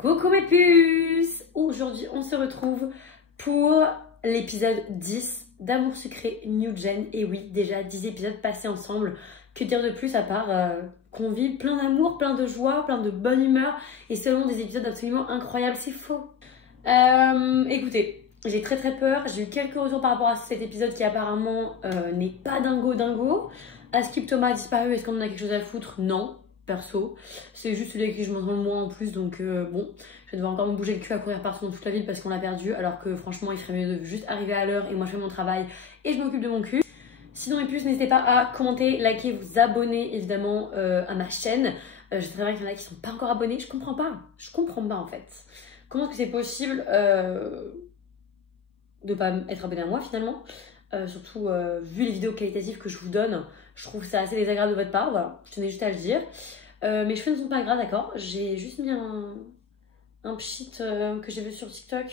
Coucou mes puces! Aujourd'hui on se retrouve pour l'épisode 10 d'Amour Sucré New Gen. Et oui, déjà 10 épisodes passés ensemble. Que dire de plus à part qu'on vit plein d'amour, plein de joie, plein de bonne humeur et selon des épisodes absolument incroyables, c'est faux. Écoutez, j'ai très peur, j'ai eu quelques retours par rapport à cet épisode qui apparemment n'est pas dingo. Skip Thomas a disparu, est-ce qu'on en a quelque chose à foutre? Non. Perso, c'est juste celui avec qui je m'entends le moins en plus, donc bon, je vais devoir encore me bouger le cul à courir partout dans toute la ville parce qu'on l'a perdu, alors que franchement il ferait mieux de juste arriver à l'heure et moi je fais mon travail et je m'occupe de mon cul. Sinon les plus, n'hésitez pas à commenter, liker, vous abonner évidemment à ma chaîne. Je sais très bien qu'il y en a qui sont pas encore abonnés, je comprends pas en fait. Comment est-ce que c'est possible de pas être abonné à moi finalement, surtout vu les vidéos qualitatives que je vous donne, je trouve ça assez désagréable de votre part, voilà, je tenais juste à le dire. Mes cheveux ne sont pas gras, d'accord, j'ai juste mis un pchit que j'ai vu sur TikTok,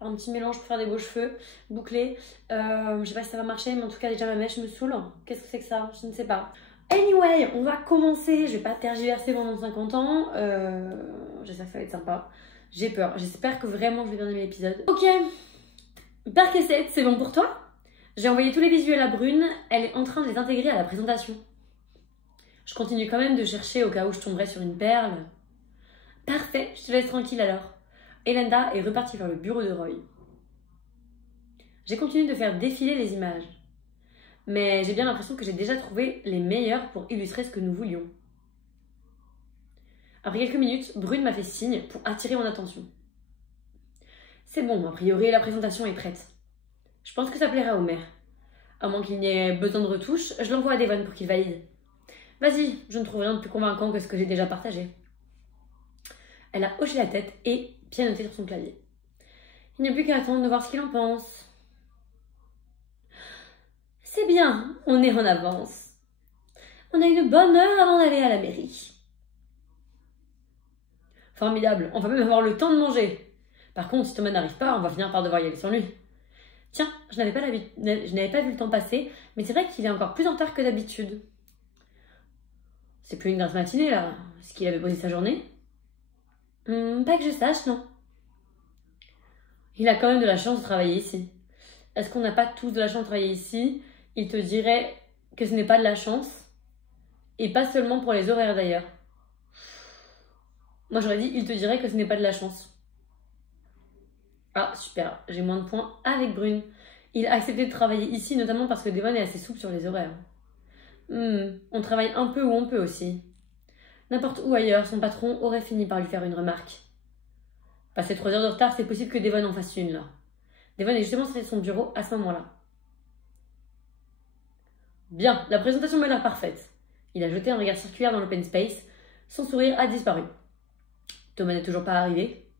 un petit mélange pour faire des beaux cheveux bouclés. Je sais pas si ça va marcher, mais en tout cas déjà ma mèche me saoule. Qu'est-ce que c'est que ça? Je ne sais pas. Anyway, on va commencer, je vais pas tergiverser pendant 50 ans, j'espère que ça va être sympa. J'ai peur, j'espère que vraiment je vais bien aimer l'épisode. Ok, Père Cassette, c'est bon pour toi? J'ai envoyé tous les visuels à Brune, elle est en train de les intégrer à la présentation. Je continue quand même de chercher au cas où je tomberais sur une perle. Parfait, je te laisse tranquille alors. Elenda est repartie vers le bureau de Roy. J'ai continué de faire défiler les images. Mais j'ai bien l'impression que j'ai déjà trouvé les meilleures pour illustrer ce que nous voulions. Après quelques minutes, Brune m'a fait signe pour attirer mon attention. C'est bon, a priori la présentation est prête. Je pense que ça plaira au maire. À moins qu'il n'y ait besoin de retouches, je l'envoie à Devon pour qu'il valide. Vas-y, je ne trouve rien de plus convaincant que ce que j'ai déjà partagé. Elle a hoché la tête et pianoté sur son clavier. Il n'y a plus qu'à attendre de voir ce qu'il en pense. C'est bien, on est en avance. On a une bonne heure avant d'aller à la mairie. Formidable, on va même avoir le temps de manger. Par contre, si Thomas n'arrive pas, on va finir par devoir y aller sans lui. Tiens, je n'avais pas vu le temps passer, mais c'est vrai qu'il est encore plus en retard que d'habitude. C'est plus une grasse matinée, là. Est-ce qu'il avait posé sa journée? Pas que je sache, non. Il a quand même de la chance de travailler ici. Est-ce qu'on n'a pas tous de la chance de travailler ici? Il te dirait que ce n'est pas de la chance. Et pas seulement pour les horaires, d'ailleurs. Moi, j'aurais dit, il te dirait que ce n'est pas de la chance. Ah, super. J'ai moins de points avec Brune. Il a accepté de travailler ici, notamment parce que Devon est assez souple sur les horaires. On travaille un peu où on peut aussi. N'importe où ailleurs, son patron aurait fini par lui faire une remarque. Passer 3 heures de retard, c'est possible que Devon en fasse une, là. Devon est justement sorti de son bureau à ce moment-là. Bien, la présentation m'a l'air parfaite. Il a jeté un regard circulaire dans l'open space. Son sourire a disparu. Thomas n'est toujours pas arrivé.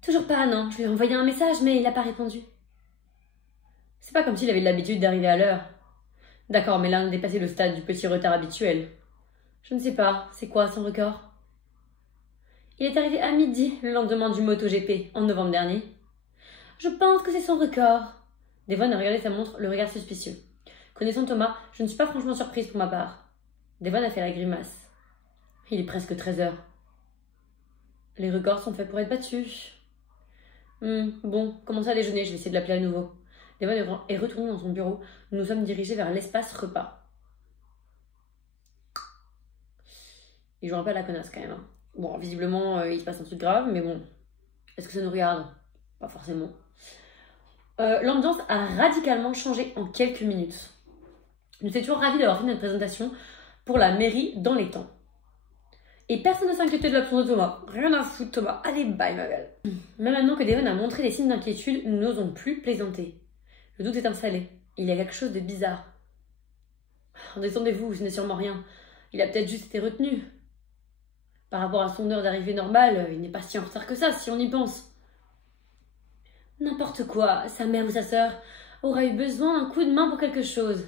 Toujours pas, non. Je lui ai envoyé un message, mais il n'a pas répondu. C'est pas comme s'il avait l'habitude d'arriver à l'heure. D'accord, mais là, on a dépassé le stade du petit retard habituel. Je ne sais pas, c'est quoi son record? Il est arrivé à midi, le lendemain du MotoGP, en novembre dernier. Je pense que c'est son record. Devon a regardé sa montre, le regard suspicieux. Connaissant Thomas, je ne suis pas franchement surprise pour ma part. Devon a fait la grimace. Il est presque 13 heures. Les records sont faits pour être battus. Bon, commencez à déjeuner, je vais essayer de l'appeler à nouveau. Devon est retourné dans son bureau. Nous nous sommes dirigés vers l'espace repas. Il joue un peu à la connasse quand même. Bon, visiblement, il se passe un truc grave, mais bon. Est-ce que ça nous regarde? Pas forcément. L'ambiance a radicalement changé en quelques minutes. Nous étions ravis d'avoir fait notre présentation pour la mairie dans les temps. Et personne ne s'inquiétait de l'absence de Thomas. Rien à foutre, Thomas. Allez, bye, ma belle. Même maintenant que Devon a montré des signes d'inquiétude, nous n'osons plus plaisanter. Le doute est installé. Il y a quelque chose de bizarre. Détendez-vous, ce n'est sûrement rien. Il a peut-être juste été retenu. Par rapport à son heure d'arrivée normale, il n'est pas si en retard que ça, si on y pense. N'importe quoi, sa mère ou sa sœur aura eu besoin d'un coup de main pour quelque chose.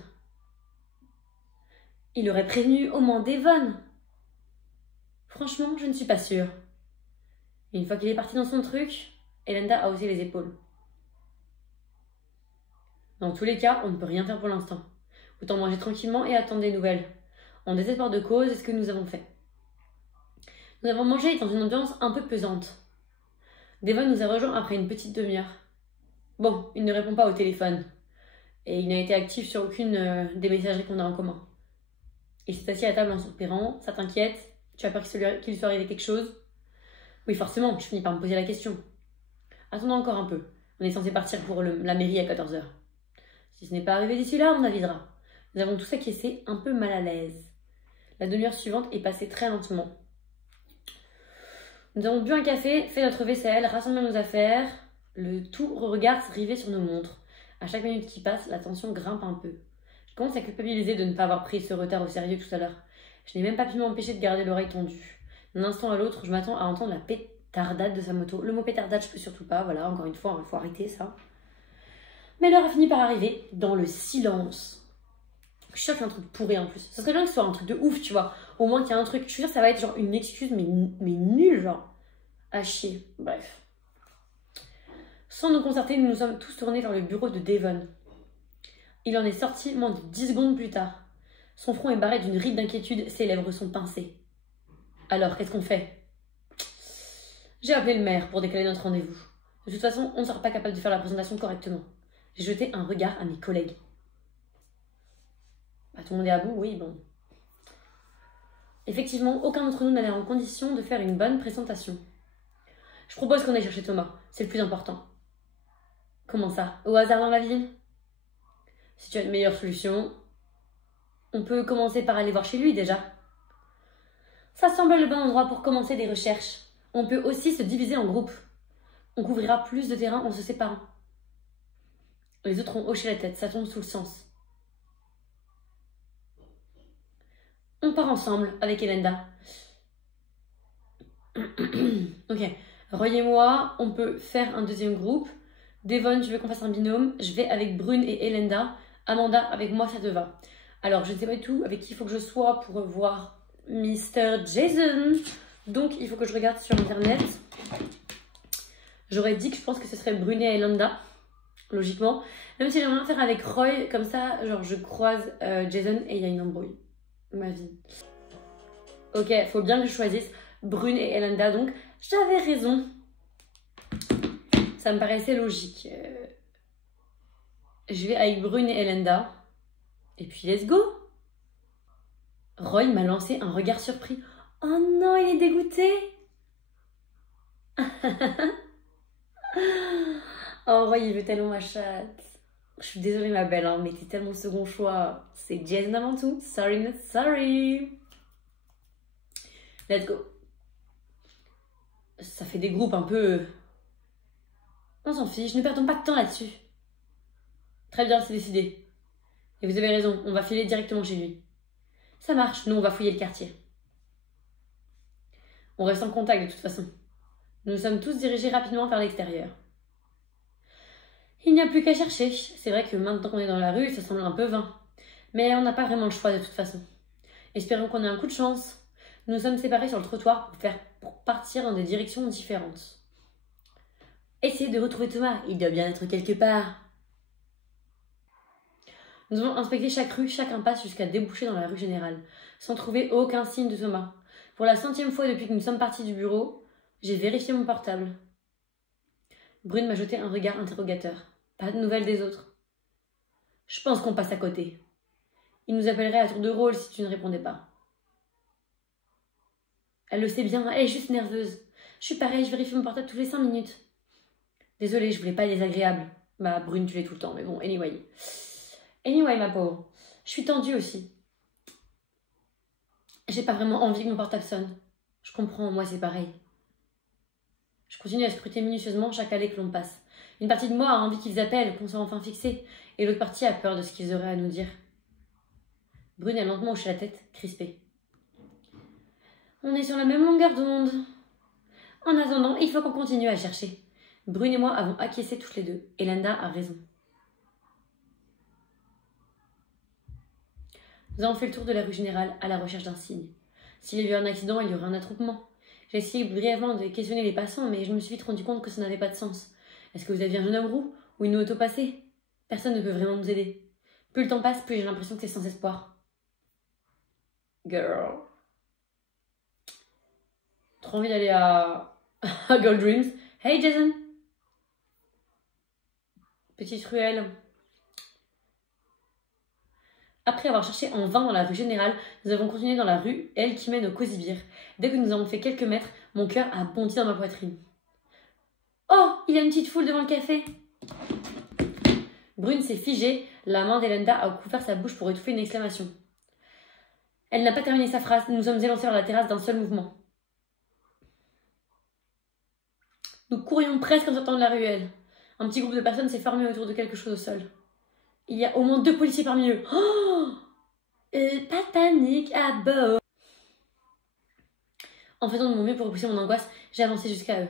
Il aurait prévenu au moins Devon. Franchement, je ne suis pas sûre. Une fois qu'il est parti dans son truc, Elenda a haussé les épaules. Dans tous les cas, on ne peut rien faire pour l'instant. Autant manger tranquillement et attendre des nouvelles. En désespoir de cause, est-ce que nous avons fait? Nous avons mangé dans une ambiance un peu pesante. Devon nous a rejoints après une petite demi-heure. Bon, il ne répond pas au téléphone. Et il n'a été actif sur aucune des messageries qu'on a en commun. Il s'est assis à table en soupirant. Ça t'inquiète? Tu as peur qu'il lui soit arrivé quelque chose? Oui, forcément, je finis par me poser la question. Attendons encore un peu. On est censé partir pour la mairie à 14 h. Si ce n'est pas arrivé d'ici là, on avisera. Nous avons tous acquiescé, un peu mal à l'aise. La demi-heure suivante est passée très lentement. Nous avons bu un café, fait notre vaisselle, rassemblé nos affaires. Le tout regarde rivé sur nos montres. À chaque minute qui passe, la tension grimpe un peu. Je commence à culpabiliser de ne pas avoir pris ce retard au sérieux tout à l'heure. Je n'ai même pas pu m'empêcher de garder l'oreille tendue. D'un instant à l'autre, je m'attends à entendre la pétardade de sa moto. Le mot pétardade, je peux surtout pas, voilà, encore une fois, il faut arrêter ça. Mais l'heure a fini par arriver, dans le silence. Je suis sûre qu'il y a un truc pourri en plus. Ça serait bien que ce soit un truc de ouf, tu vois. Au moins qu'il y a un truc. Je suis sûre que ça va être genre une excuse, mais nulle, genre. À chier. Bref. Sans nous concerter, nous nous sommes tous tournés vers le bureau de Devon. Il en est sorti moins de 10 secondes plus tard. Son front est barré d'une ride d'inquiétude, ses lèvres sont pincées. Alors, qu'est-ce qu'on fait? J'ai appelé le maire pour décaler notre rendez-vous. De toute façon, on ne sera pas capable de faire la présentation correctement. J'ai jeté un regard à mes collègues. Bah, tout le monde est à bout, oui, bon. Effectivement, aucun d'entre nous n'avait en condition de faire une bonne présentation. Je propose qu'on aille chercher Thomas, c'est le plus important. Comment ça? Au hasard dans la ville? Si tu as une meilleure solution, on peut commencer par aller voir chez lui déjà. Ça semble le bon endroit pour commencer des recherches. On peut aussi se diviser en groupes. On couvrira plus de terrain en se séparant. Les autres ont hoché la tête, ça tombe sous le sens. On part ensemble avec Elenda. Ok. Roy et moi, on peut faire un deuxième groupe. Devon, tu veux qu'on fasse un binôme? Je vais avec Brune et Elenda. Amanda, avec moi, ça te va. Alors, je ne sais pas du tout avec qui il faut que je sois pour voir Mr. Jason. Donc, il faut que je regarde sur Internet. J'aurais dit que je pense que ce serait Brune et Elenda, logiquement. Même si j'aimerais bien faire avec Roy, comme ça, genre, je croise Jason et il y a une embrouille. Ma vie. Ok, faut bien que je choisisse Brune et Elenda, donc j'avais raison. Ça me paraissait logique. Je vais avec Brune et Elenda. Et puis let's go. Roy m'a lancé un regard surpris. Oh non, il est dégoûté. Oh, Roy, il veut tellement ma chatte. Je suis désolée, ma belle, hein, mais t'es tellement second choix. C'est Jason avant tout. Sorry, not sorry. Let's go. Ça fait des groupes un peu... On s'en fiche, ne perdons pas de temps là-dessus. Très bien, c'est décidé. Et vous avez raison, on va filer directement chez lui. Ça marche, nous on va fouiller le quartier. On reste en contact de toute façon. Nous nous sommes tous dirigés rapidement vers l'extérieur. Il n'y a plus qu'à chercher. C'est vrai que maintenant qu'on est dans la rue, ça semble un peu vain. Mais on n'a pas vraiment le choix de toute façon. Espérons qu'on ait un coup de chance. Nous nous sommes séparés sur le trottoir pour partir dans des directions différentes. Essayez de retrouver Thomas, il doit bien être quelque part. Nous avons inspecté chaque rue, chaque impasse jusqu'à déboucher dans la rue générale, sans trouver aucun signe de Thomas. Pour la 100e fois depuis que nous sommes partis du bureau, j'ai vérifié mon portable. Brune m'a jeté un regard interrogateur. Pas de nouvelles des autres. Je pense qu'on passe à côté. Il nous appellerait à tour de rôle si tu ne répondais pas. Elle le sait bien, elle est juste nerveuse. Je suis pareil, je vérifie mon portable tous les 5 minutes. Désolée, je voulais pas être désagréable. Bah, Brune, tu l'es tout le temps, mais bon, anyway. Anyway, ma pauvre. Je suis tendue aussi. J'ai pas vraiment envie que mon portable sonne. Je comprends, moi c'est pareil. Je continue à scruter minutieusement chaque allée que l'on passe. Une partie de moi a envie qu'ils appellent, qu'on soit enfin fixés, et l'autre partie a peur de ce qu'ils auraient à nous dire. Brune a lentement hoché la tête, crispée. On est sur la même longueur d'onde. En attendant, il faut qu'on continue à chercher. Brune et moi avons acquiescé toutes les deux, et Landa a raison. Nous avons fait le tour de la rue générale à la recherche d'un signe. S'il y avait eu un accident, il y aurait un attroupement. J'ai essayé brièvement de questionner les passants, mais je me suis vite rendu compte que ça n'avait pas de sens. Est-ce que vous aviez un jeune homme roux ou une auto passée? Personne ne peut vraiment nous aider. Plus le temps passe, plus j'ai l'impression que c'est sans espoir. Girl. Trop envie d'aller à Gold Dreams. Hey Jason! Petite ruelle. Après avoir cherché en vain dans la rue Générale, nous avons continué dans la rue, elle qui mène au Cosy Beer. Dès que nous avons fait quelques mètres, mon cœur a bondi dans ma poitrine. Oh, il y a une petite foule devant le café! Brune s'est figée, la main d'Elenda a couvert sa bouche pour étouffer une exclamation. Elle n'a pas terminé sa phrase, nous nous sommes élancés vers la terrasse d'un seul mouvement. Nous courions presque en sortant de la ruelle. Un petit groupe de personnes s'est formé autour de quelque chose au sol. Il y a au moins 2 policiers parmi eux. Oh, pas de panique à bord. En faisant de mon mieux pour repousser mon angoisse, j'ai avancé jusqu'à eux.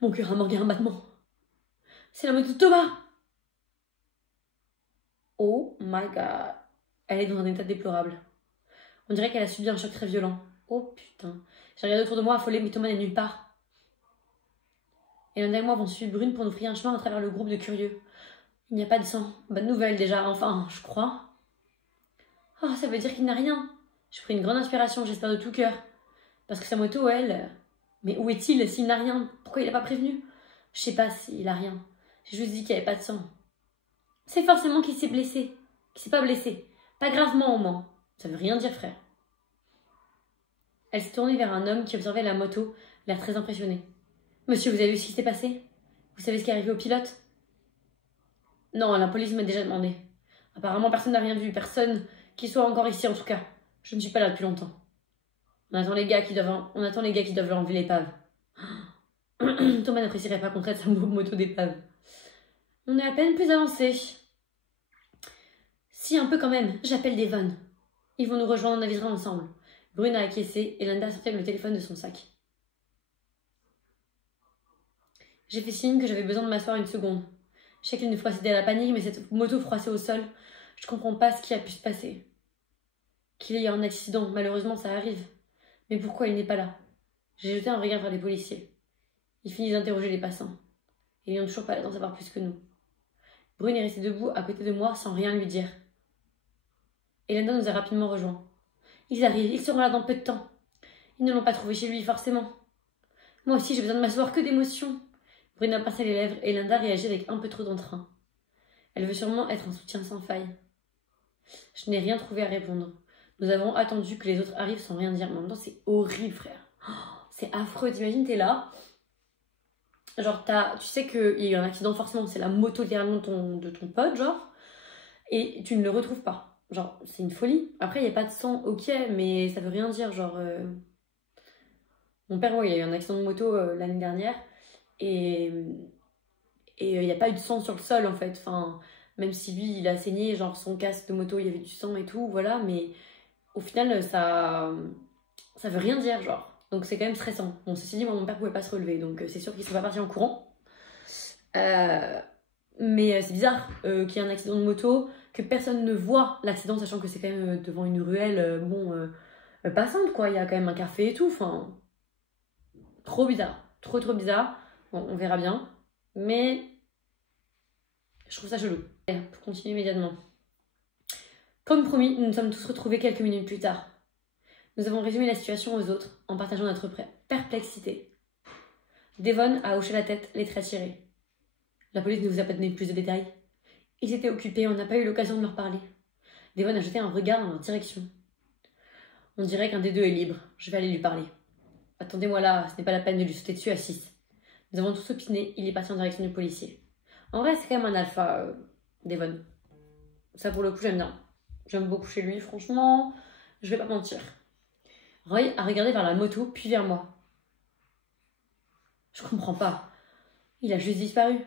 Mon cœur a manqué un battement. C'est la moto de Thomas. Oh my god. Elle est dans un état déplorable. On dirait qu'elle a subi un choc très violent. Oh putain. J'ai regardé autour de moi affolée, mais Thomas n'est nulle part. Et l'un et moi avons suivi Brune pour nous frayer un chemin à travers le groupe de curieux. Il n'y a pas de sang. Bonne nouvelle déjà, enfin, je crois. Oh, ça veut dire qu'il n'a rien. J'ai pris une grande inspiration, j'espère de tout cœur. Parce que sa moto, elle... Mais où est-il s'il n'a rien? Pourquoi il n'a pas prévenu? Je sais pas s'il a rien. J'ai juste dit qu'il n'y avait pas de sang. C'est forcément qu'il s'est blessé. Qu'il s'est pas blessé. Pas gravement au moins. Ça veut rien dire, frère. Elle s'est tournée vers un homme qui observait la moto, l'air très impressionné. Monsieur, vous avez vu ce qui s'est passé? Vous savez ce qui est arrivé au pilote? Non, la police m'a déjà demandé. Apparemment, personne n'a rien vu. Personne qui soit encore ici, en tout cas. Je ne suis pas là depuis longtemps. On attend les gars qui doivent enlever l'épave. Thomas n'apprécierait pas qu'on traite sa moto d'épave. On est à peine plus avancé. Si, un peu quand même. J'appelle Devon. Ils vont nous rejoindre, on avisera ensemble. Brune a acquiescé et Linda a sorti avec le téléphone de son sac. J'ai fait signe que j'avais besoin de m'asseoir une seconde. Je sais qu'il ne faut pas céder à la panique, mais cette moto froissée au sol, je comprends pas ce qui a pu se passer. Qu'il y ait eu un accident, malheureusement ça arrive. Mais pourquoi il n'est pas là? J'ai jeté un regard vers les policiers. Ils finissent d'interroger les passants. Ils n'ont toujours pas l'air d'en savoir plus que nous. Brune est restée debout à côté de moi sans rien lui dire. Elena nous a rapidement rejoints. Ils arrivent, ils seront là dans peu de temps. Ils ne l'ont pas trouvé chez lui, forcément. Moi aussi, j'ai besoin de m'asseoir, que d'émotions. Brune a pincé les lèvres et Linda réagit avec un peu trop d'entrain. Elle veut sûrement être un soutien sans faille. Je n'ai rien trouvé à répondre. Nous avons attendu que les autres arrivent sans rien dire. Mais en même temps, c'est horrible, frère. Oh, c'est affreux. T'imagines, t'es là. Genre, tu sais qu'il y a eu un accident, forcément. C'est la moto littéralement de ton pote, genre. Et tu ne le retrouves pas. Genre, c'est une folie. Après, il n'y a pas de sang, ok, mais ça veut rien dire. Genre, mon père, ouais, il a eu un accident de moto l'année dernière. Et il n'y a pas eu de sang sur le sol, en fait. Enfin, même si lui, il a saigné, genre, son casque de moto, il y avait du sang et tout, voilà. Mais au final, ça veut rien dire, genre. Donc, c'est quand même stressant. Bon, ceci dit, moi, mon père pouvait pas se relever. Donc, c'est sûr qu'ils sont pas partis en courant. Mais c'est bizarre qu'il y ait un accident de moto, que personne ne voit l'accident, sachant que c'est quand même devant une ruelle, passante, quoi. Il y a quand même un café et tout, enfin... Trop bizarre. Trop bizarre. Bon, on verra bien. Mais... je trouve ça chelou. Pour continuer immédiatement. Comme promis, nous nous sommes tous retrouvés quelques minutes plus tard. Nous avons résumé la situation aux autres, en partageant notre perplexité. Devon a hoché la tête, les traits tirés. La police ne vous a pas donné plus de détails. Ils étaient occupés, on n'a pas eu l'occasion de leur parler. Devon a jeté un regard dans leur direction. On dirait qu'un des deux est libre. Je vais aller lui parler. Attendez-moi là, ce n'est pas la peine de lui sauter dessus à 6. Nous avons tous opiné, il est parti en direction du policier. En vrai, c'est quand même un alpha, Devon. Ça, pour le coup, j'aime bien. J'aime beaucoup chez lui, franchement. Je vais pas mentir. Roy a regardé vers la moto, puis vers moi. Je comprends pas. Il a juste disparu.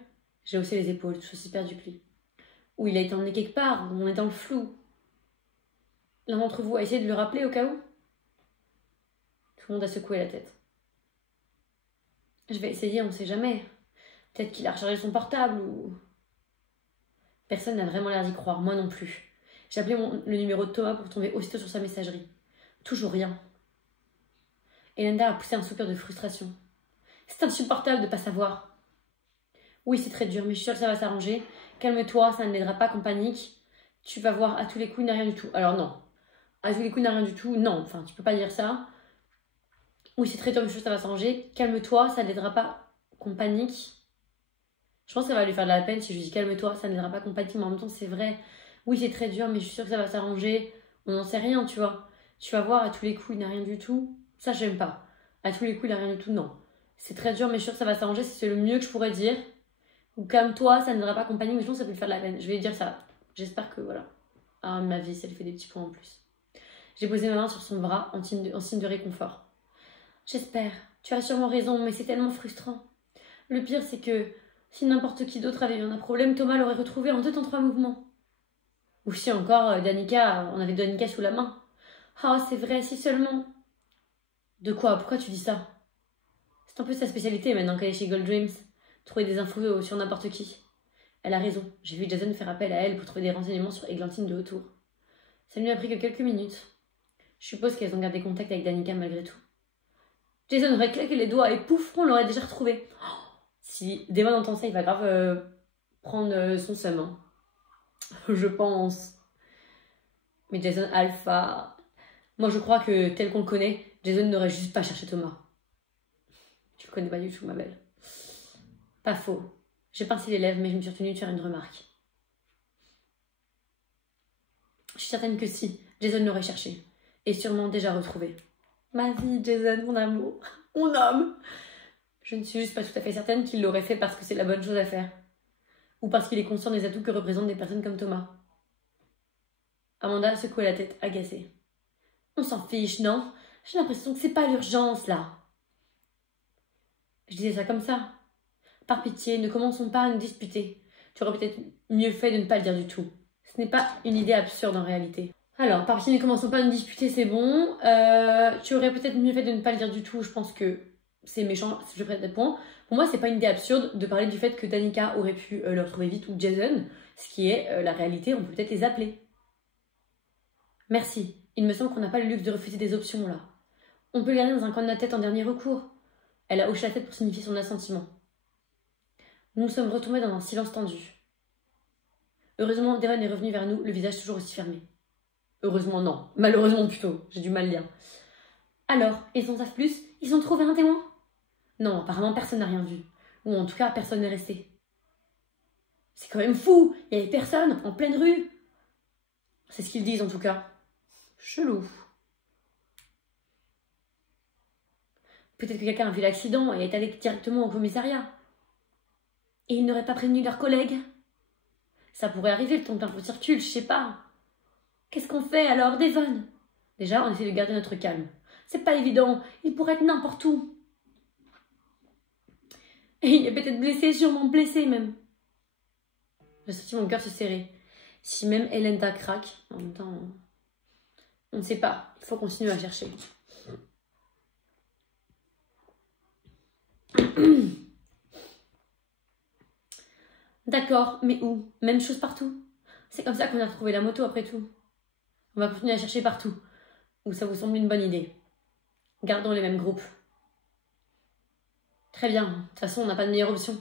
J'ai haussé les épaules, je suis aussi perdue que lui. Ou il a été emmené quelque part, on est dans le flou. L'un d'entre vous a essayé de le rappeler au cas où? Tout le monde a secoué la tête. Je vais essayer, on ne sait jamais. Peut-être qu'il a rechargé son portable ou... Personne n'a vraiment l'air d'y croire, moi non plus. J'ai appelé le numéro de Thomas pour tomber aussitôt sur sa messagerie. Toujours rien. Elenda a poussé un soupir de frustration. C'est insupportable de ne pas savoir. Oui, c'est très dur, mais je suis sûre que ça va s'arranger. Calme-toi, ça ne l'aidera pas qu'on panique. Tu vas voir, à tous les coups, il n'a rien du tout. Alors non. À tous les coups, il n'a rien du tout, non. Enfin, tu peux pas dire ça. Oui, c'est très dur, mais ça va s'arranger. Calme-toi, ça ne l'aidera pas qu'on panique. Je pense que ça va lui faire de la peine si je lui dis calme-toi, ça ne l'aidera pas qu'on panique, mais en même temps, c'est vrai. Oui, c'est très dur, mais je suis sûre que ça va s'arranger. On n'en sait rien, tu vois. Tu vas voir, à tous les coups, il n'a rien du tout. Ça, j'aime pas. À tous les coups, il n'a rien du tout, non. C'est très dur, mais je suis sûre que ça va s'arranger, c'est le mieux que je pourrais dire. Ou calme-toi, ça ne l'aidera pas qu'on panique, mais je pense que ça peut lui faire de la peine. Je vais lui dire ça. J'espère que, voilà. Ah, ma vie, ça lui fait des petits points en plus. J'ai posé ma main sur son bras en signe de réconfort. J'espère. Tu as sûrement raison, mais c'est tellement frustrant. Le pire, c'est que si n'importe qui d'autre avait eu un problème, Thomas l'aurait retrouvé en 2 temps 3 mouvements. Ou si encore, Danica, on avait Danica sous la main. Ah, c'est vrai, si seulement. De quoi? Pourquoi tu dis ça? C'est un peu sa spécialité maintenant qu'elle est chez Gold Dreams. Trouver des infos sur n'importe qui. Elle a raison. J'ai vu Jason faire appel à elle pour trouver des renseignements sur Églantine de Autour. Ça ne lui a pris que quelques minutes. Je suppose qu'elles ont gardé contact avec Danica malgré tout. Jason aurait claqué les doigts et pouf, on l'aurait déjà retrouvé. Oh, si Devon entend ça, il va grave prendre son seum. Hein. Je pense. Mais Jason Alpha... Moi, je crois que tel qu'on le connaît, Jason n'aurait juste pas cherché Thomas. Tu le connais pas du tout, ma belle. Pas faux. J'ai pincé les lèvres, mais je me suis retenue de faire une remarque. Je suis certaine que si, Jason l'aurait cherché. Et sûrement déjà retrouvé. Ma vie, Jason, mon amour. Mon homme. Je ne suis juste pas tout à fait certaine qu'il l'aurait fait parce que c'est la bonne chose à faire. Ou parce qu'il est conscient des atouts que représentent des personnes comme Thomas. Amanda secouait la tête, agacée. On s'en fiche, non? J'ai l'impression que c'est pas l'urgence, là. Je disais ça comme ça. Par pitié, ne commençons pas à nous disputer. Tu aurais peut-être mieux fait de ne pas le dire du tout. Ce n'est pas une idée absurde en réalité. Alors, par pitié, ne commençons pas à nous disputer, c'est bon. Tu aurais peut-être mieux fait de ne pas le dire du tout. Je pense que c'est méchant, je prête des points. Pour moi, c'est pas une idée absurde de parler du fait que Danica aurait pu le retrouver vite ou Jason. Ce qui est la réalité, on peut peut-être les appeler. Merci. Il me semble qu'on n'a pas le luxe de refuser des options, là. On peut les garder dans un coin de la tête en dernier recours. Elle a hoché la tête pour signifier son assentiment. Nous nous sommes retombés dans un silence tendu. Heureusement, Devon est revenu vers nous, le visage toujours aussi fermé. Heureusement, non. Malheureusement, plutôt. J'ai du mal lire. Alors, ils en savent plus? Ils ont trouvé un témoin? Non, apparemment, personne n'a rien vu. Ou en tout cas, personne n'est resté. C'est quand même fou! Il y avait personne, en pleine rue! C'est ce qu'ils disent, en tout cas. Chelou. Peut-être que quelqu'un a vu l'accident et est allé directement au commissariat. Et ils n'auraient pas prévenu leurs collègues? Ça pourrait arriver, le temps que l'info circule, je sais pas. Qu'est-ce qu'on fait alors, Devon? Déjà, on essaie de garder notre calme. C'est pas évident, il pourrait être n'importe où. Et il est peut-être blessé, sûrement blessé même. J'ai senti mon cœur se serrer. Si même Elenda craque, en même temps, on ne sait pas. Il faut continuer à chercher. D'accord, mais où? Même chose partout. C'est comme ça qu'on a retrouvé la moto après tout. On va continuer à chercher partout. Où ça vous semble une bonne idée. Gardons les mêmes groupes. Très bien, de toute façon on n'a pas de meilleure option.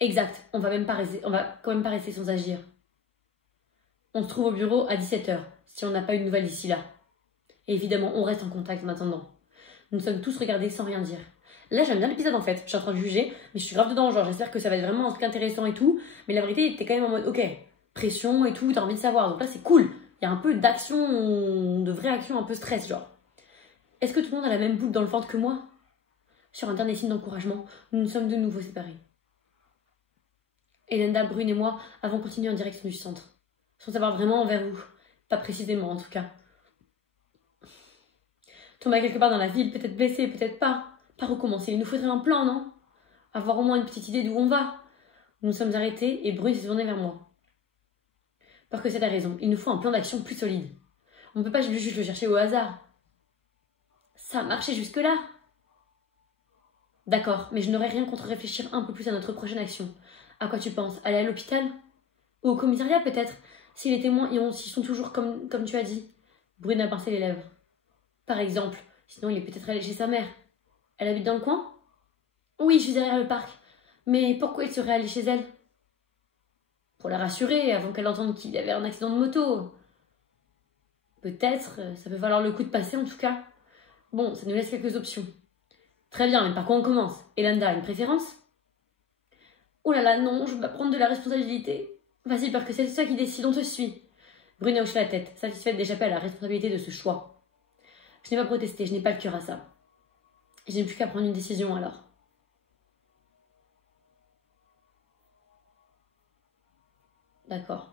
Exact, on va quand même pas rester sans agir. On se trouve au bureau à 17h, si on n'a pas eu de nouvelles d'ici là. Et évidemment, on reste en contact en attendant. Nous nous sommes tous regardés sans rien dire. Là, j'aime bien l'épisode en fait, je suis en train de juger, mais je suis grave dedans, genre j'espère que ça va être vraiment un truc intéressant et tout. Mais la vérité, t'es quand même en mode, ok, pression et tout, t'as envie de savoir. Donc là, c'est cool. Il y a un peu d'action, de vraie action, un peu stress, genre. Est-ce que tout le monde a la même boule dans le ventre que moi? Sur un dernier signe d'encouragement, nous nous sommes de nouveau séparés. Elenda, Brune et moi avons continué en direction du centre. Sans savoir vraiment vers où. Pas précisément, en tout cas. Thomas quelque part dans la ville, peut-être blessé, peut-être pas. Pas recommencer. Il nous faudrait un plan, non? Avoir au moins une petite idée d'où on va. Nous nous sommes arrêtés et Brune s'est tournée vers moi. Parce que c'est ta raison. Il nous faut un plan d'action plus solide. On ne peut pas juste le chercher au hasard. Ça a marché jusque-là. D'accord, mais je n'aurais rien contre réfléchir un peu plus à notre prochaine action. À quoi tu penses? Aller à l'hôpital? Ou au commissariat peut-être? Si les témoins s'y sont toujours comme tu as dit. Brune a pincé les lèvres. Par exemple, sinon il est peut-être allé chez sa mère. Elle habite dans le coin? Oui, je suis derrière le parc. Mais pourquoi il serait allé chez elle? Pour la rassurer, avant qu'elle entende qu'il y avait un accident de moto. Peut-être, ça peut valoir le coup de passer en tout cas. Bon, ça nous laisse quelques options. Très bien, mais par quoi on commence? Elenda, une préférence? Oh là là, non, je veux pas prendre de la responsabilité. Vas-y, peur que c'est toi qui décide, on te suit. Brune a hoché la tête, satisfaite d'échapper à la responsabilité de ce choix. Je n'ai pas protesté, je n'ai pas le cœur à ça. Je n'ai plus qu'à prendre une décision alors. D'accord.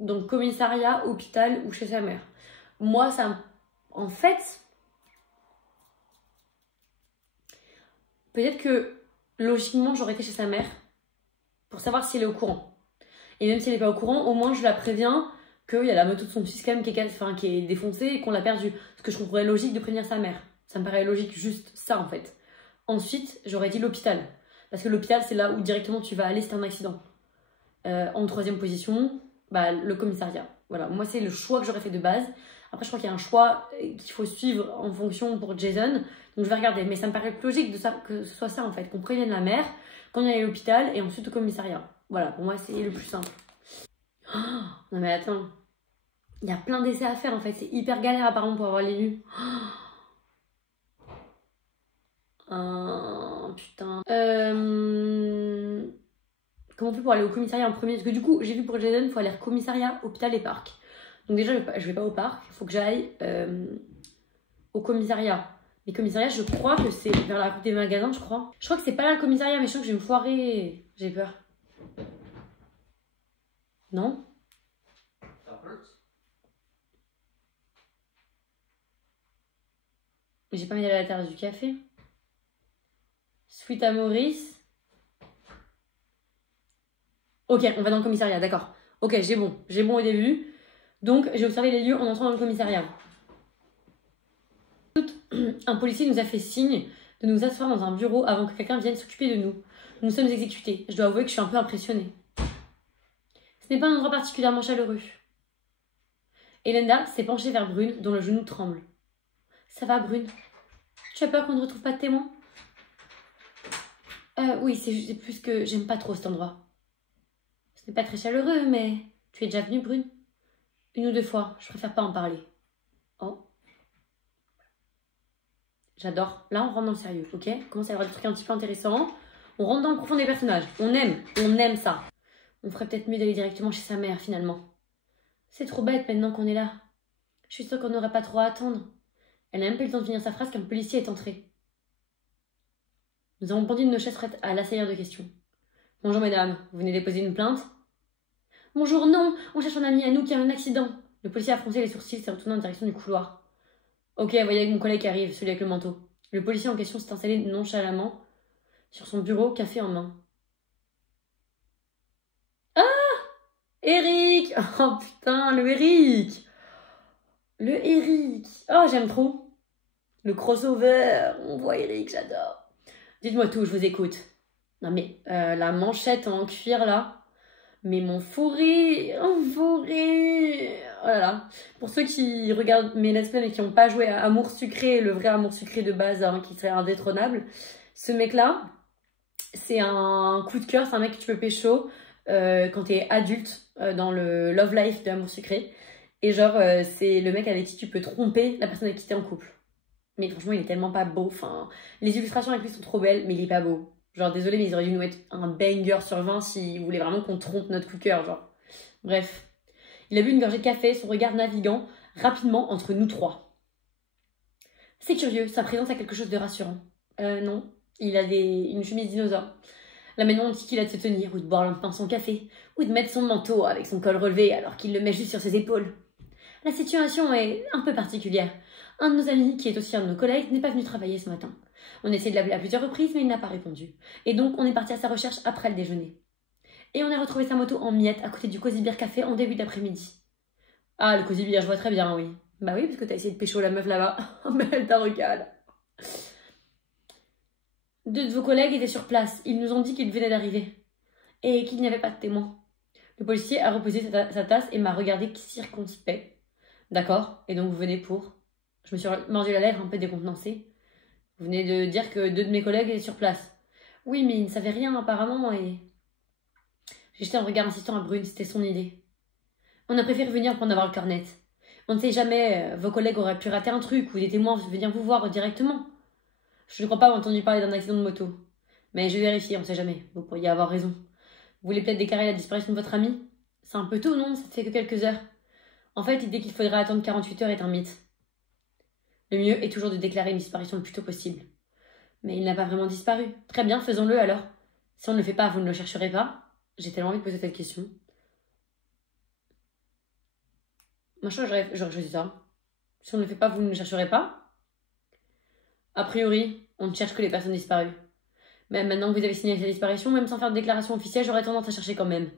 Donc commissariat, hôpital ou chez sa mère. Moi, ça... En fait, peut-être que logiquement, j'aurais été chez sa mère pour savoir si elle est au courant. Et même si elle n'est pas au courant, au moins je la préviens qu'il y a la moto de son fils quand même qui est défoncée et qu'on l'a perdue. Parce que je trouverais logique de prévenir sa mère. Ça me paraît logique, juste ça en fait. Ensuite, j'aurais dit l'hôpital. Parce que l'hôpital, c'est là où directement tu vas aller si t'as un accident. En troisième position, bah, le commissariat. Voilà, moi c'est le choix que j'aurais fait de base. Après, je crois qu'il y a un choix qu'il faut suivre en fonction pour Jason. Donc je vais regarder. Mais ça me paraît plus logique que ce soit ça en fait. Qu'on prévienne la mère, qu'on aille à l'hôpital et ensuite au commissariat. Voilà, pour moi c'est le plus simple. Oh, non mais attends. Il y a plein d'essais à faire en fait. C'est hyper galère apparemment pour avoir l'élu. Oh, putain. Comment on fait pour aller au commissariat en premier? Parce que du coup, j'ai vu pour Jason, il faut aller au commissariat, hôpital et parc. Donc déjà, je vais pas au parc. Il faut que j'aille au commissariat. Mais commissariat, je crois que c'est vers la route des magasins, je crois. Je crois que c'est pas là le commissariat, mais je sens que je vais me foirer. J'ai peur. Non? Mais j'ai pas envie d'aller à la terrasse du café. Suite à Maurice. Ok, on va dans le commissariat, d'accord. Ok, j'ai bon au début. Donc, j'ai observé les lieux en entrant dans le commissariat. Un policier nous a fait signe de nous asseoir dans un bureau avant que quelqu'un vienne s'occuper de nous. Nous sommes exécutés. Je dois avouer que je suis un peu impressionnée. Ce n'est pas un endroit particulièrement chaleureux. Elenda s'est penchée vers Brune, dont le genou tremble. Ça va, Brune? Tu as peur qu'on ne retrouve pas de témoins? Oui, c'est plus que j'aime pas trop cet endroit. Ce n'est pas très chaleureux, mais... Tu es déjà venue, Brune? Une ou deux fois, je préfère pas en parler. Oh. J'adore. Là, on rentre dans le sérieux, ok? On commence à y avoir des trucs un petit peu intéressants. On rentre dans le profond des personnages. On aime ça. On ferait peut-être mieux d'aller directement chez sa mère, finalement. C'est trop bête maintenant qu'on est là. Je suis sûre qu'on n'aurait pas trop à attendre. Elle n'a même pas eu le temps de finir sa phrase qu'un policier est entré. Nous avons pendu de nos chaises prêtes à l'assaillir de questions. Bonjour mesdames, vous venez déposer une plainte? Bonjour, non, on cherche un ami à nous qui a un accident. Le policier a froncé les sourcils et s'est retourné en direction du couloir. Ok, voyez mon collègue qui arrive, celui avec le manteau. Le policier en question s'est installé nonchalamment sur son bureau, café en main. Ah! Eric! Oh putain, le Eric! Le Eric! Oh, j'aime trop. Le crossover, on voit Eric, j'adore. Dites-moi tout, je vous écoute. Non mais, la manchette en cuir là... Mais mon fourré, oh là là. Pour ceux qui regardent mes let's play et qui n'ont pas joué à Amour Sucré, le vrai Amour Sucré de base, hein, qui serait indétrônable, ce mec-là, c'est un coup de cœur, c'est un mec que tu peux pécho quand t'es adulte dans le love life de Amour Sucré. Et genre, c'est le mec avec qui tu peux tromper la personne avec qui t'es en couple. Mais franchement, il est tellement pas beau. Enfin, les illustrations avec lui sont trop belles, mais il est pas beau. Genre, désolé, mais ils auraient dû nous mettre un banger sur 20 s'ils voulaient vraiment qu'on trompe notre coup de cœur, genre. Bref. Il a bu une gorgée de café, son regard naviguant rapidement entre nous trois. C'est curieux, sa présence a quelque chose de rassurant. Non. Il a une chemise dinosaure. Là maintenant, on dit qu'il a de se tenir, ou de boire lentement son café, ou de mettre son manteau avec son col relevé alors qu'il le met juste sur ses épaules. La situation est un peu particulière. Un de nos amis, qui est aussi un de nos collègues, n'est pas venu travailler ce matin. On a essayé de l'appeler à plusieurs reprises, mais il n'a pas répondu. Et donc, on est parti à sa recherche après le déjeuner. Et on a retrouvé sa moto en miettes à côté du Cozy Beer Café en début d'après-midi. Ah, le Cozy Beer, je vois très bien, oui. Bah oui, parce que t'as essayé de pécho la meuf là-bas. Mais elle t'a recale. Deux de vos collègues étaient sur place. Ils nous ont dit qu'ils venaient d'arriver. Et qu'il n'y avait pas de témoin. Le policier a reposé sa tasse et m'a regardé circonspect. D'accord, et donc vous venez pour... Je me suis mordu la lèvre un peu décontenancée. Vous venez de dire que deux de mes collègues étaient sur place. Oui, mais ils ne savaient rien apparemment et... J'ai jeté un regard insistant à Brune, c'était son idée. On a préféré venir pour en avoir le cornet. On ne sait jamais, vos collègues auraient pu rater un truc ou des témoins venir vous voir directement. Je ne crois pas avoir entendu parler d'un accident de moto. Mais je vais vérifier, on ne sait jamais. Vous pourriez avoir raison. Vous voulez peut-être déclarer la disparition de votre ami? C'est un peu tôt, non? Ça ne fait que quelques heures. En fait, l'idée qu'il faudrait attendre 48 heures est un mythe. Le mieux est toujours de déclarer une disparition le plus tôt possible. Mais il n'a pas vraiment disparu. Très bien, faisons-le alors. Si on ne le fait pas, vous ne le chercherez pas? J'ai tellement envie de poser cette question. Moi, j'aurais choisi ça. Si on ne le fait pas, vous ne le chercherez pas? A priori, on ne cherche que les personnes disparues. Mais maintenant que vous avez signalé sa disparition, même sans faire de déclaration officielle, j'aurais tendance à chercher quand même.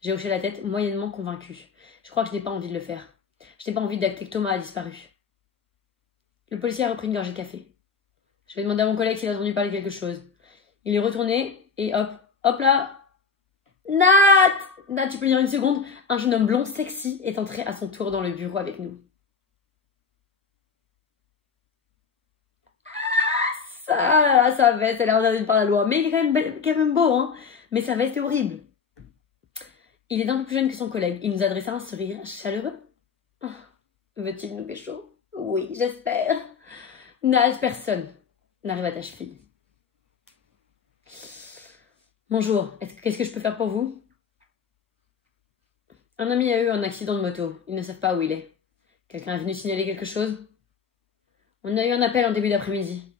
J'ai hoché la tête, moyennement convaincue. Je crois que je n'ai pas envie de le faire. Je n'ai pas envie d'acter que Thomas a disparu. Le policier a repris une gorgée de café. Je vais demander à mon collègue s'il a entendu parler de quelque chose. Il est retourné et hop là. Nat, tu peux venir une seconde? Un jeune homme blond sexy est entré à son tour dans le bureau avec nous. Sa veste, elle est interdite par la loi. Mais il est quand même beau, hein. Mais sa veste est horrible. Il est un peu plus jeune que son collègue. Il nous adressa un sourire chaleureux. Veut-il nous pécho? Oui, j'espère. Personne n'arrive à ta cheville. Bonjour, qu'est-ce que je peux faire pour vous? Un ami a eu un accident de moto. Ils ne savent pas où il est. Quelqu'un est venu signaler quelque chose? On a eu un appel en début d'après-midi.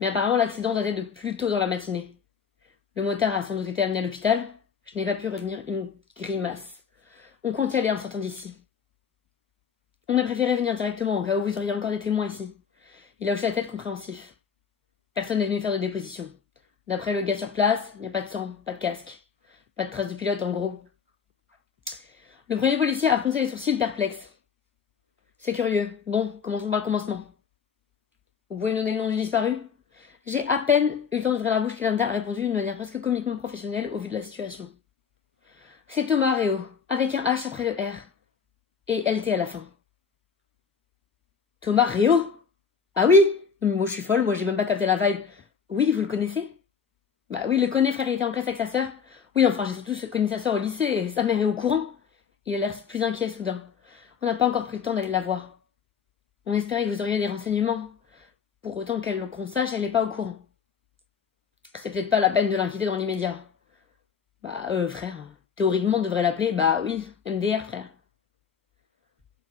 Mais apparemment, l'accident datait de plus tôt dans la matinée. Le motard a sans doute été amené à l'hôpital. Je n'ai pas pu retenir une grimace. On compte y aller en sortant d'ici. On a préféré venir directement, au cas où vous auriez encore des témoins ici. Il a hoché la tête compréhensif. Personne n'est venu faire de déposition. D'après le gars sur place, il n'y a pas de sang, pas de casque. Pas de traces de pilote, en gros. Le premier policier a froncé les sourcils perplexe. C'est curieux. Bon, commençons par le commencement. Vous pouvez nous donner le nom du disparu? J'ai à peine eu le temps d'ouvrir la bouche qu'Elenda a répondu d'une manière presque comiquement professionnelle au vu de la situation. C'est Thomas Réau, avec un H après le R. Et LT à la fin. Thomas Réau? Ah oui? Moi je suis folle, moi j'ai même pas capté la vibe. Oui, vous le connaissez? Bah oui, il le connaît, frère, il était en classe avec sa sœur. Oui, enfin, j'ai surtout connu sa sœur au lycée et sa mère est au courant. Il a l'air plus inquiet soudain. On n'a pas encore pris le temps d'aller la voir. On espérait que vous auriez des renseignements. Pour autant qu'on sache, elle n'est pas au courant. C'est peut-être pas la peine de l'inquiéter dans l'immédiat. Bah, frère, théoriquement, on devrait l'appeler. Bah oui, MDR, frère.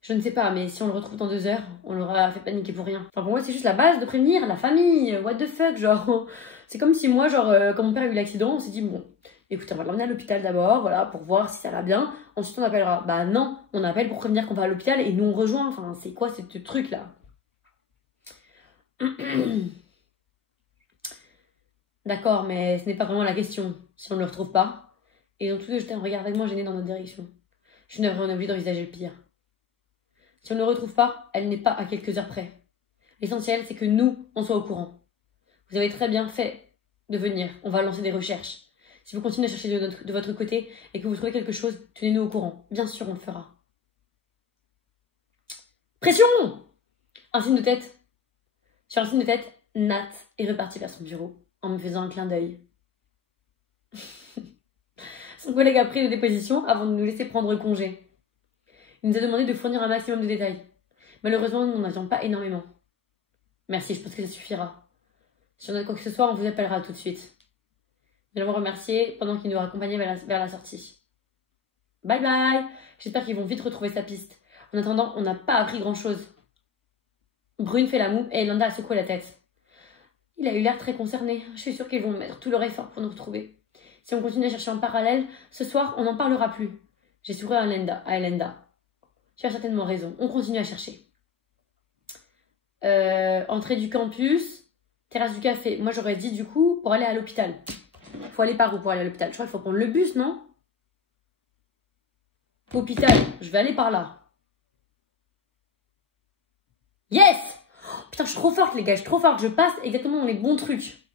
Je ne sais pas, mais si on le retrouve dans 2 heures, on l'aura fait paniquer pour rien. Enfin, pour moi, c'est juste la base de prévenir la famille. What the fuck, genre. C'est comme si moi, genre, quand mon père a eu l'accident, on s'est dit, bon, écoutez, on va l'emmener à l'hôpital d'abord, voilà, pour voir si ça va bien. Ensuite, on appellera. Bah non, on appelle pour prévenir qu'on va à l'hôpital et nous, on rejoint. Enfin, c'est quoi ce truc-là? D'accord, mais ce n'est pas vraiment la question. Si on ne le retrouve pas, et ils ont tous deux jeté un regard vaguement gêné dans notre direction. Je suis navrée, on a oublié d'envisager le pire. Si on ne le retrouve pas, elle n'est pas à quelques heures près. L'essentiel, c'est que nous, on soit au courant. Vous avez très bien fait de venir. On va lancer des recherches. Si vous continuez à chercher de votre côté et que vous trouvez quelque chose, tenez-nous au courant. Bien sûr, on le fera. Pression! Un signe de tête. Sur un signe de tête, Nat est reparti vers son bureau en me faisant un clin d'œil. Son collègue a pris de déposition avant de nous laisser prendre congé. Il nous a demandé de fournir un maximum de détails. Malheureusement, nous n'en avions pas énormément. Merci, je pense que ça suffira. Si on a quoi que ce soit, on vous appellera tout de suite. Nous l'avons remercié pendant qu'il nous raccompagnait vers la sortie. Bye bye! J'espère qu'ils vont vite retrouver sa piste. En attendant, on n'a pas appris grand-chose. Brune fait la moue et Elenda a secoué la tête. Il a eu l'air très concerné. Je suis sûre qu'ils vont mettre tout leur effort pour nous retrouver. Si on continue à chercher en parallèle, ce soir, on n'en parlera plus. J'ai souri à Elenda. Tu as certainement raison. On continue à chercher. Entrée du campus, terrasse du café. Moi, j'aurais dit, du coup, pour aller à l'hôpital. Faut aller par où pour aller à l'hôpital? Je crois qu'il faut prendre le bus, non? Hôpital. Je vais aller par là. Yes! Oh, putain, je suis trop forte, les gars. Je suis trop forte. Je passe exactement dans les bons trucs.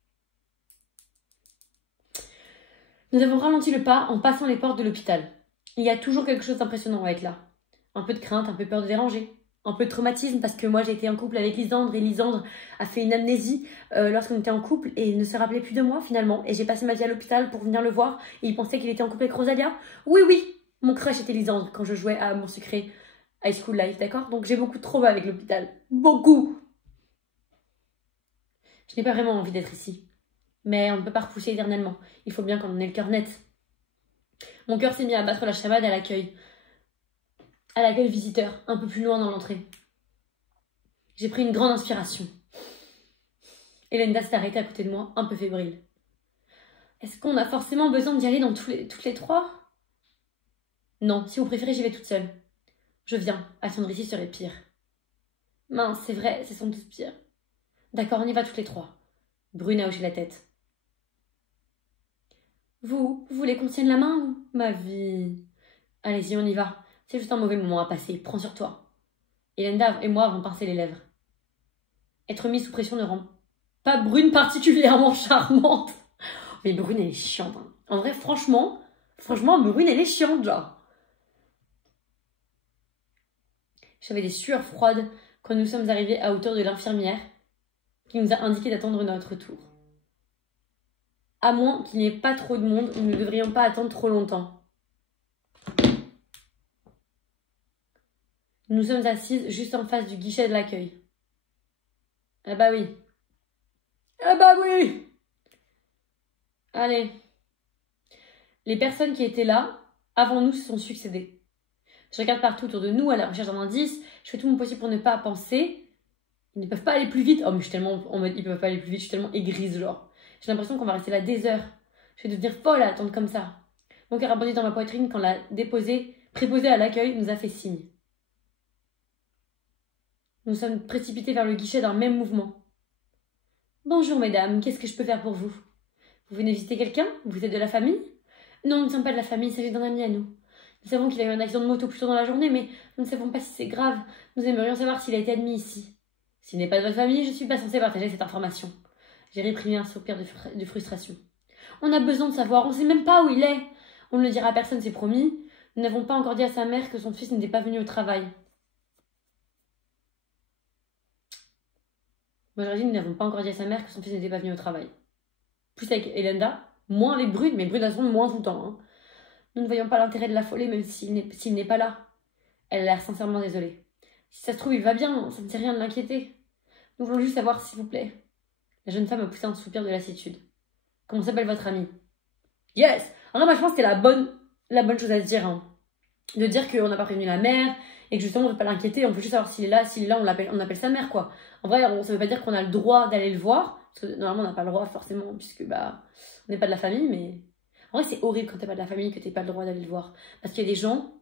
Nous avons ralenti le pas en passant les portes de l'hôpital. Il y a toujours quelque chose d'impressionnant à être là. Un peu de crainte, un peu peur de déranger. Un peu de traumatisme parce que moi j'ai été en couple avec Lisandre et Lisandre a fait une amnésie lorsqu'on était en couple et il ne se rappelait plus de moi finalement. Et j'ai passé ma vie à l'hôpital pour venir le voir et il pensait qu'il était en couple avec Rosalia. Oui, mon crush était Lisandre quand je jouais à Amour Secret high school life, d'accord? Donc j'ai beaucoup de trauma avec l'hôpital. Beaucoup! Je n'ai pas vraiment envie d'être ici. Mais on ne peut pas repousser éternellement. Il faut bien qu'on en ait le cœur net. Mon cœur s'est mis à battre la chamade à l'accueil. À l'accueil visiteur, un peu plus loin dans l'entrée. J'ai pris une grande inspiration. Elenda s'est arrêtée à côté de moi, un peu fébrile. Est-ce qu'on a forcément besoin d'y aller dans toutes les trois? Non, si vous préférez, j'y vais toute seule. Je viens, attendre ici serait pire. Mince, c'est vrai, c'est sans doute pire. D'accord, on y va toutes les trois. Brune a hoché la tête. Vous voulez qu'on tienne la main ou... Ma vie. Allez-y, on y va. C'est juste un mauvais moment à passer, prends sur toi. Elenda et moi avons pincé les lèvres. Être mise sous pression ne rend pas Brune particulièrement charmante. Mais Brune, elle est chiante. Hein. En vrai, franchement, Brune, elle est chiante, genre. J'avais des sueurs froides quand nous sommes arrivés à hauteur de l'infirmière qui nous a indiqué d'attendre notre tour. À moins qu'il n'y ait pas trop de monde, nous ne devrions pas attendre trop longtemps. Nous sommes assises juste en face du guichet de l'accueil. Ah bah oui. Ah bah oui. Allez. Les personnes qui étaient là, avant nous, se sont succédées. Je regarde partout autour de nous à la recherche d'un indice. Je fais tout mon possible pour ne pas penser. Ils ne peuvent pas aller plus vite. Oh mais je suis tellement en mode ils peuvent pas aller plus vite, je suis tellement aigrise genre. J'ai l'impression qu'on va rester là des heures. Je vais devenir folle à attendre comme ça. Mon cœur a bondi dans ma poitrine quand la préposée à l'accueil nous a fait signe. Nous sommes précipités vers le guichet d'un même mouvement. Bonjour mesdames, qu'est-ce que je peux faire pour vous? Vous venez visiter quelqu'un? Vous êtes de la famille? Non, nous ne sommes pas de la famille, il s'agit d'un ami à nous. Nous savons qu'il a eu un accident de moto plus tôt dans la journée, mais nous ne savons pas si c'est grave. Nous aimerions savoir s'il a été admis ici. S'il n'est pas de votre famille, je ne suis pas censée partager cette information. J'ai réprimé un soupir de frustration. On a besoin de savoir, on ne sait même pas où il est. On ne le dira à personne, c'est promis. Nous n'avons pas encore dit à sa mère que son fils n'était pas venu au travail. Moi j'aurais dit, nous n'avons pas encore dit à sa mère que son fils n'était pas venu au travail. Plus avec Elenda, moins avec Brune, mais Brune a son moins tout le temps. Hein. Nous ne voyons pas l'intérêt de l'affoler même s'il n'est pas là. Elle a l'air sincèrement désolée. Si ça se trouve, il va bien, ça ne sert rien de l'inquiéter. Nous voulons juste savoir, s'il vous plaît. La jeune femme a poussé un soupir de lassitude. Comment s'appelle votre amie? Yes! Alors moi je pense que c'était la bonne chose à se dire. Hein. De dire qu'on n'a pas prévenu la mère et que justement on ne veut pas l'inquiéter, on veut juste savoir s'il est là, on appelle sa mère quoi. En vrai, ça ne veut pas dire qu'on a le droit d'aller le voir, parce que normalement on n'a pas le droit forcément, puisque bah on n'est pas de la famille, mais en vrai c'est horrible quand t'es pas de la famille que t'es pas le droit d'aller le voir. Parce qu'il y a des gens,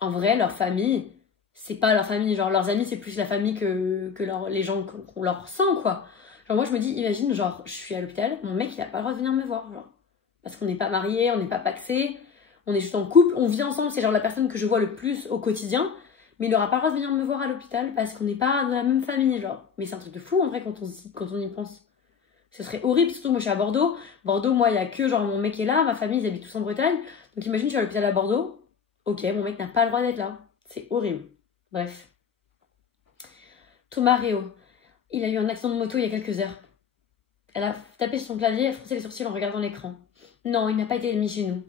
en vrai, leur famille, c'est pas leur famille, genre leurs amis c'est plus la famille que les gens qu'on leur sent quoi. Genre moi je me dis, imagine, genre je suis à l'hôpital, mon mec il a pas le droit de venir me voir, genre. Parce qu'on n'est pas mariés, on n'est pas paxés, on est juste en couple, on vit ensemble, c'est genre la personne que je vois le plus au quotidien, mais il n'aura pas le droit de venir me voir à l'hôpital parce qu'on n'est pas de la même famille, genre. Mais c'est un truc de fou en vrai quand on y pense. Ce serait horrible, surtout moi je suis à Bordeaux. Bordeaux, moi il y a que genre mon mec est là, ma famille ils habitent tous en Bretagne. Donc imagine je suis à l'hôpital à Bordeaux, ok mon mec n'a pas le droit d'être là. C'est horrible. Bref. Thomas Réau, il a eu un accident de moto il y a quelques heures. Elle a tapé sur son clavier et froncé les sourcils en regardant l'écran. Non, il n'a pas été admis chez nous.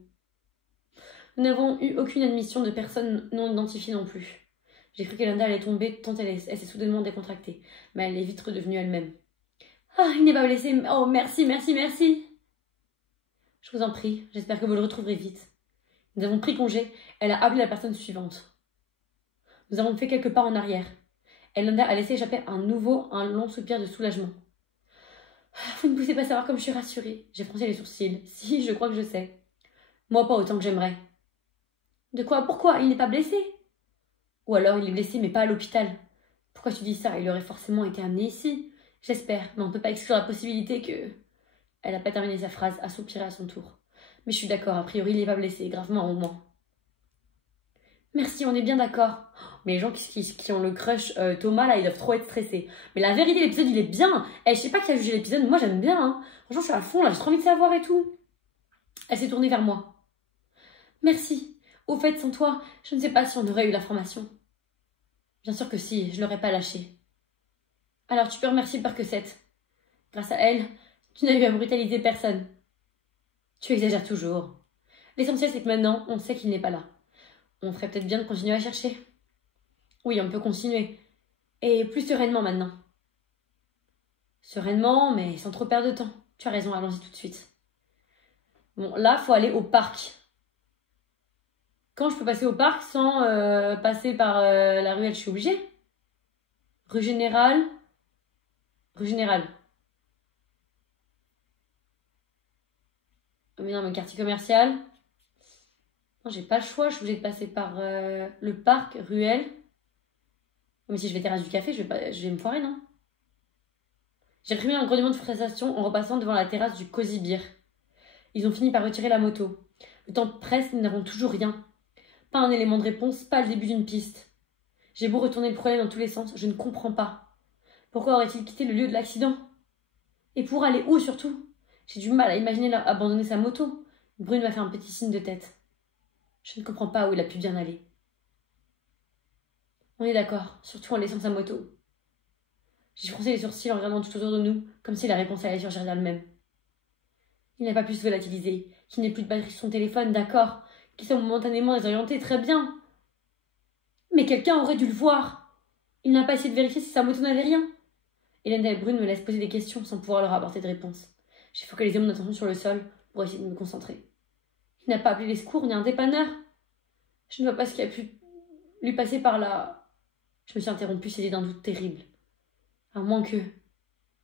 Nous n'avons eu aucune admission de personnes non identifiées non plus. J'ai cru qu'Elenda allait tomber tant elle s'est soudainement décontractée, mais elle est vite redevenue elle-même. Ah, il n'est pas blessé. Oh, merci, merci, merci. Je vous en prie, j'espère que vous le retrouverez vite. Nous avons pris congé. Elle a appelé la personne suivante. Nous avons fait quelques pas en arrière. Elenda a laissé échapper un long soupir de soulagement. Vous ne pouvez pas savoir comme je suis rassurée. J'ai froncé les sourcils. Si, je crois que je sais. Moi, pas autant que j'aimerais. De quoi? Pourquoi? Il n'est pas blessé? Ou alors il est blessé mais pas à l'hôpital. Pourquoi tu dis ça? Il aurait forcément été amené ici. J'espère, mais on ne peut pas exclure la possibilité que... Elle n'a pas terminé sa phrase, a soupiré à son tour. Mais je suis d'accord, a priori il n'est pas blessé, gravement au moins. Merci, on est bien d'accord. Mais les gens qui ont le crush Thomas, là, ils doivent trop être stressés. Mais la vérité, l'épisode, il est bien. Je sais pas qui a jugé l'épisode, moi j'aime bien. Hein. Franchement, je suis à fond, là, j'ai trop envie de savoir et tout. Elle s'est tournée vers moi. Merci. Au fait, sans toi, je ne sais pas si on aurait eu l'information. Bien sûr que si, je l'aurais pas lâché. Alors tu peux remercier Percocette. Grâce à elle, tu n'as eu à brutaliser personne. Tu exagères toujours. L'essentiel, c'est que maintenant, on sait qu'il n'est pas là. On ferait peut-être bien de continuer à chercher. Oui, on peut continuer. Et plus sereinement maintenant. Sereinement, mais sans trop perdre de temps. Tu as raison, allons-y tout de suite. Bon, là, faut aller au parc. Quand je peux passer au parc sans passer par la ruelle, je suis obligée. Rue Générale. Rue Générale. Mais non, mais quartier commercial. Non, j'ai pas le choix, je suis obligée de passer par le parc, ruelle. Mais si je vais terrasse du café, je vais me foirer, non? J'ai réprimé un grognement de frustration en repassant devant la terrasse du Cosy Beer. Ils ont fini par retirer la moto. Le temps presse, nous n'avons toujours rien. Pas un élément de réponse, pas le début d'une piste. J'ai beau retourner le problème dans tous les sens, je ne comprends pas. Pourquoi aurait-il quitté le lieu de l'accident? Et pour aller où surtout? J'ai du mal à imaginer abandonner sa moto. Brune m'a fait un petit signe de tête. Je ne comprends pas où il a pu bien aller. On est d'accord, surtout en laissant sa moto. J'ai froncé les sourcils en regardant tout autour de nous, comme si la réponse allait surgir d'elle-même. Il n'a pas pu se volatiliser, qu'il n'ait plus de batterie sur son téléphone, d'accord, qu'il soit momentanément désorienté, très bien. Mais quelqu'un aurait dû le voir. Il n'a pas essayé de vérifier si sa moto n'avait rien. Hélène et Brune me laissent poser des questions sans pouvoir leur apporter de réponse. J'ai focalisé mon attention sur le sol pour essayer de me concentrer. Il n'a pas appelé les secours ni un dépanneur. Je ne vois pas ce qui a pu lui passer par là. Je me suis interrompue, saisi d'un doute terrible. À moins que...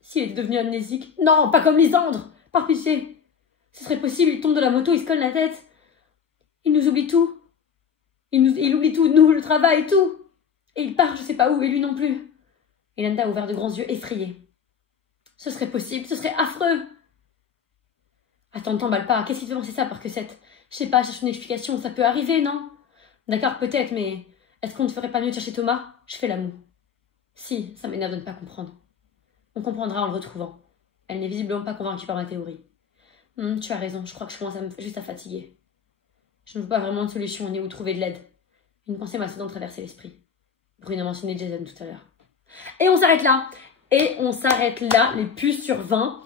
S'il était devenu amnésique... Non, pas comme Lisandre! Par pitié! Ce serait possible, il tombe de la moto, il se colle la tête. Il nous oublie tout. Il oublie tout, nous, le travail, tout. Et il part, je sais pas où, et lui non plus. Hélène a ouvert de grands yeux effrayés. Ce serait possible, ce serait affreux. Attends, t'emballe pas, qu'est-ce qui te fait penser ça, Percocet? Je sais pas, cherche une explication, ça peut arriver, non? D'accord, peut-être, mais est-ce qu'on ne ferait pas mieux de chercher Thomas? Je fais la moue. Si, ça m'énerve de ne pas comprendre. On comprendra en le retrouvant. Elle n'est visiblement pas convaincue par ma théorie. Tu as raison, je crois que je commence juste à fatiguer. Je ne veux pas vraiment de solution ni où trouver de l'aide. Une pensée m'a soudain traversé l'esprit. Brune a mentionné Jason tout à l'heure. Et on s'arrête là. Les puces sur 20.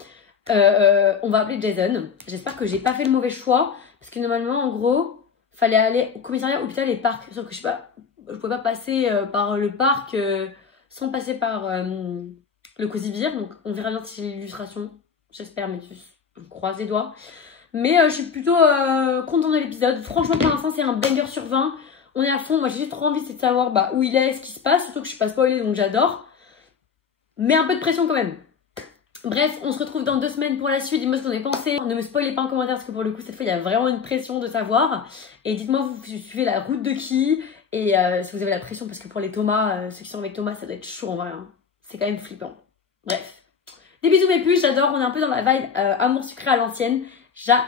On va appeler Jason. J'espère que j'ai pas fait le mauvais choix. Parce que normalement, en gros, fallait aller au commissariat, hôpital et parc. Sauf que je pouvais pas passer par le parc sans passer par le Cosy Beer. Donc on verra bien si j'ai l'illustration. J'espère, mais on croise les doigts. Mais je suis plutôt contente de l'épisode. Franchement, pour l'instant, c'est un banger sur 20. On est à fond. Moi, j'ai juste trop envie de savoir où il est, ce qui se passe. Surtout que je suis pas spoilée, donc j'adore. Mais un peu de pression quand même. Bref, on se retrouve dans 2 semaines pour la suite. Dites-moi ce que vous en avez pensé. Ne me spoilez pas en commentaire parce que pour le coup, cette fois, il y a vraiment une pression de savoir. Et dites-moi, vous suivez la route de qui? Et si vous avez la pression, parce que pour les Thomas, ceux qui sont avec Thomas, ça doit être chaud en vrai. Hein. C'est quand même flippant. Bref. Des bisous mes puces, j'adore. On est un peu dans la vibe amour sucré à l'ancienne. J'adore.